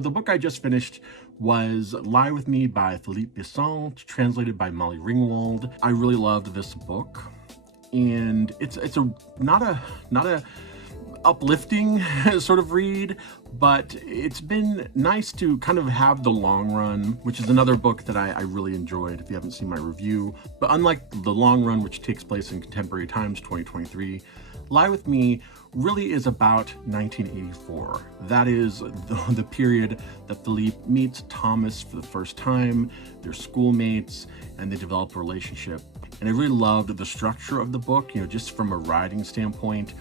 So the book I just finished was Lie With Me by Philippe Besson, translated by Molly Ringwald. I really loved this book, and it's not a uplifting sort of read, but it's been nice to kind of have The Long Run, which is another book that I really enjoyed if you haven't seen my review. But unlike The Long Run, which takes place in contemporary times, 2023, Lie With Me really is about 1984. That is the period that Philippe meets Thomas for the first time. They're schoolmates and they develop a relationship. And I really loved the structure of the book, just from a writing standpoint.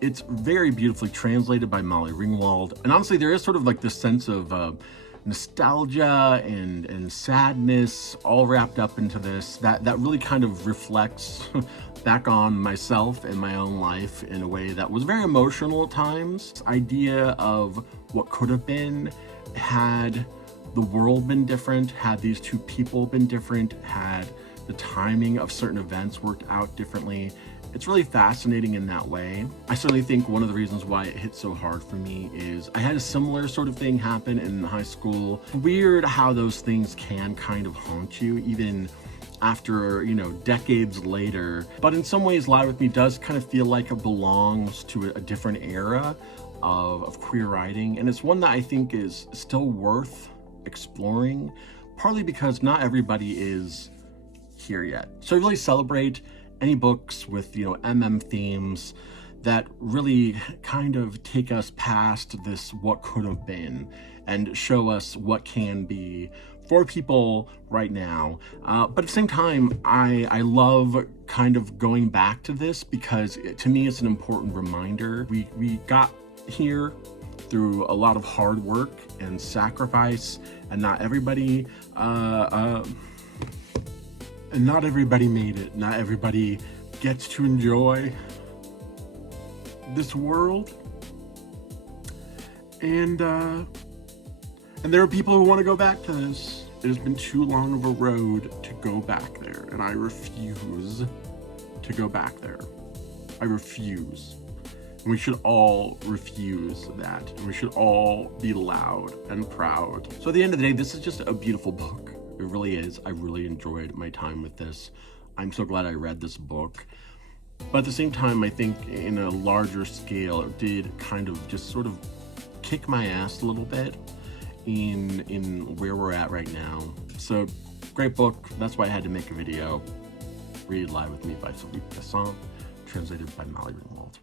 It's very beautifully translated by Molly Ringwald. And honestly, there is sort of like this sense of nostalgia and sadness all wrapped up into this that really kind of reflects back on myself and my own life in a way that was very emotional at times. This idea of what could have been had the world been different, had these two people been different, had the timing of certain events worked out differently. It's really fascinating in that way. I certainly think one of the reasons why it hit so hard for me is I had a similar sort of thing happen in high school. Weird how those things can kind of haunt you even after, decades later. But in some ways, Lie With Me does kind of feel like it belongs to a different era of queer writing. And it's one that I think is still worth exploring, partly because not everybody is here yet. So I really celebrate any books with, themes that really kind of take us past this what could have been and show us what can be for people right now. But at the same time, I love kind of going back to this because to me, it's an important reminder. We got here through a lot of hard work and sacrifice, and not everybody made it. Not everybody gets to enjoy this world. And there are people who want to go back to this. It has been too long of a road to go back there, and I refuse to go back there. I refuse. And we should all refuse that. And we should all be loud and proud. So at the end of the day, this is just a beautiful book. It really is. I really enjoyed my time with this. I'm so glad I read this book. But at the same time, I think in a larger scale, it did kind of just sort of kick my ass a little bit in where we're at right now. So great book. That's why I had to make a video. Read Lie With Me by Philippe Besson, translated by Molly Ringwald.